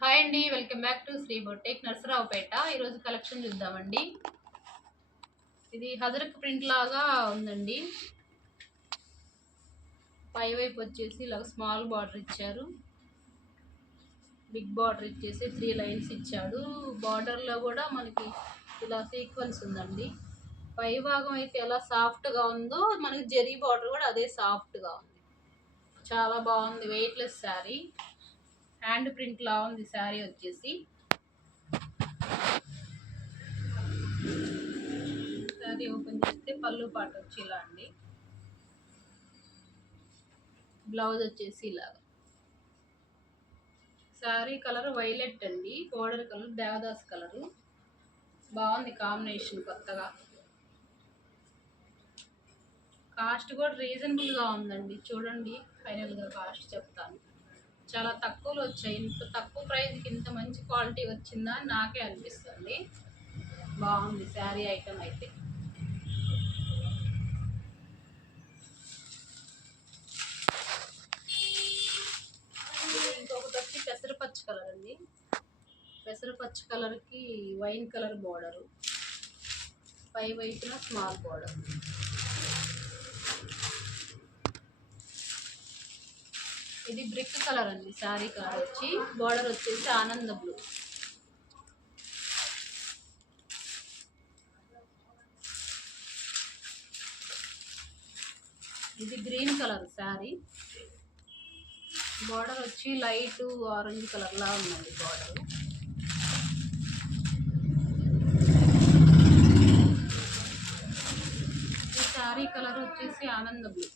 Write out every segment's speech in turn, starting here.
Hi అండి, welcome back to Sri boutique Narasaraopet. ఈరోజు collection చూద్దామండి. ఇది హజరక్ ప్రింట్ లాగా ఉందండి. పై వైపు వచ్చేసి ఇలా స్మాల్ బార్డర్ ఇచ్చారు, బిగ్ బార్డర్ ఇచ్చేసి 3 లైన్స్ ఇచ్చాడు. బార్డర్లో కూడా మనకి ఇలా సీక్వెన్స్ ఉందండి. పై భాగం అయితే ఎలా సాఫ్ట్గా ఉందో మనకి జరీ బార్డర్ కూడా అదే సాఫ్ట్గా ఉంది. చాలా బాగుంది, వెయిట్లెస్ శారీ. హ్యాండ్ ప్రింట్ లా ఉంది శారీ వచ్చేసి. శారీ ఓపెన్ చేస్తే పళ్ళు పాట వచ్చి ఇలా అండి. బ్లౌజ్ వచ్చేసి ఇలాగా. శారీ కలర్ వైలెట్ అండి, బోర్డర్ కలర్ దేవదాస్ కలరు. బాగుంది కాంబినేషన్ కొత్తగా. కాస్ట్ కూడా రీజనబుల్గా ఉందండి. చూడండి, ఫైనల్గా కాస్ట్ చెప్తాను. చాలా తక్కువలో వచ్చాయి. ఇంత తక్కువ ప్రైస్కి ఇంత మంచి క్వాలిటీ వచ్చిందా అని నాకే అనిపిస్తుంది. బాగుంది శారీ ఐటమ్ అయితే. ఇంకొకటి వచ్చి పెసరపచ్చ కలర్ అండి. పెసరపచ్చ కలర్కి వైన్ కలర్ బోర్డరు, పై వైపున స్మాల్ బోర్డర్. ఇది బ్రిక్ కలర్ అండి. శారీ కలర్ వచ్చి బోర్డర్ వచ్చేసి ఆనంద బ్లూ. ఇది గ్రీన్ కలర్ శారీ. బోర్డర్ వచ్చి లైట్ ఆరెంజ్ కలర్ లా ఉందండి బోర్డర్. ఈ శారీ కలర్ వచ్చేసి ఆనంద బ్లూ.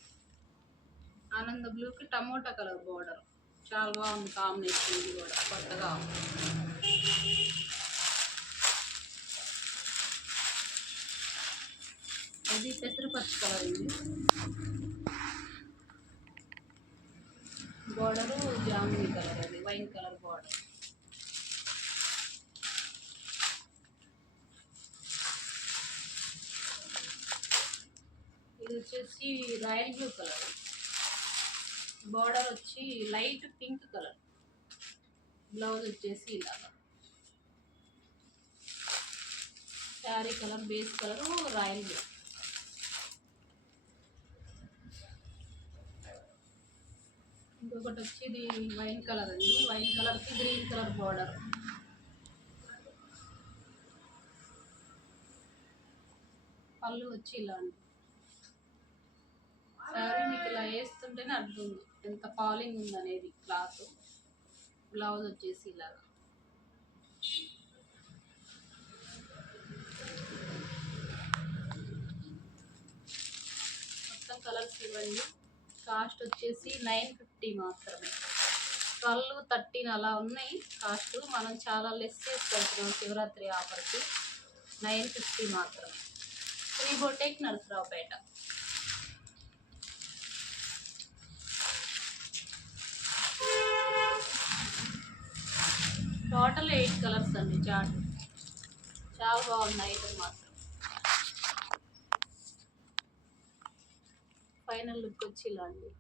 ఆనంద బ్లూకి టమోటా కలర్ బోర్డర్. చాలా బాగుంది కాంబినేషన్. ఇది కూడా కొత్తగా ఉంది. ఇది పెసరపచ్చ కలర్ ఇది. బోర్డరు జామునీ కలర్, అది వైన్ కలర్ బోర్డర్. ఇది వచ్చేసి రాయల్ బ్లూ కలర్. బోర్డర్ వచ్చి లైట్ పింక్ కలర్. బ్లౌజ్ వచ్చేసి ఇలాగా. Sari colour base colour royal blue. ఇంకొకటి వచ్చి ఇది వైన్ కలర్ అండి. వైన్ కలర్కి గ్రీన్ కలర్ బోర్డర్. పళ్ళు వచ్చి ఇలా అండి. శారీ మీకు ఇలా వేస్తుంటేనే అర్థం ఎంత ఫాలింగ్ ఉందనేది క్లాత్. బ్లౌజ్ వచ్చేసి ఇలాగా. మొత్తం కలర్స్ ఇవ్వండి. కాస్ట్ వచ్చేసి 950 మాత్రమే. 12, 13 అలా ఉన్నాయి కాస్ట్. మనం చాలా లెస్ చేసి పెడుతున్నాం శివరాత్రి ఆఫర్కి. 950 మాత్రమే. Sri boutique Narasaraopet. Total 8 colours అండి చార్ట్. చాలా బాగున్నాయి ఐటమ్ మాత్రం. ఫైనల్ లుక్ వచ్చి ఇలా అండి.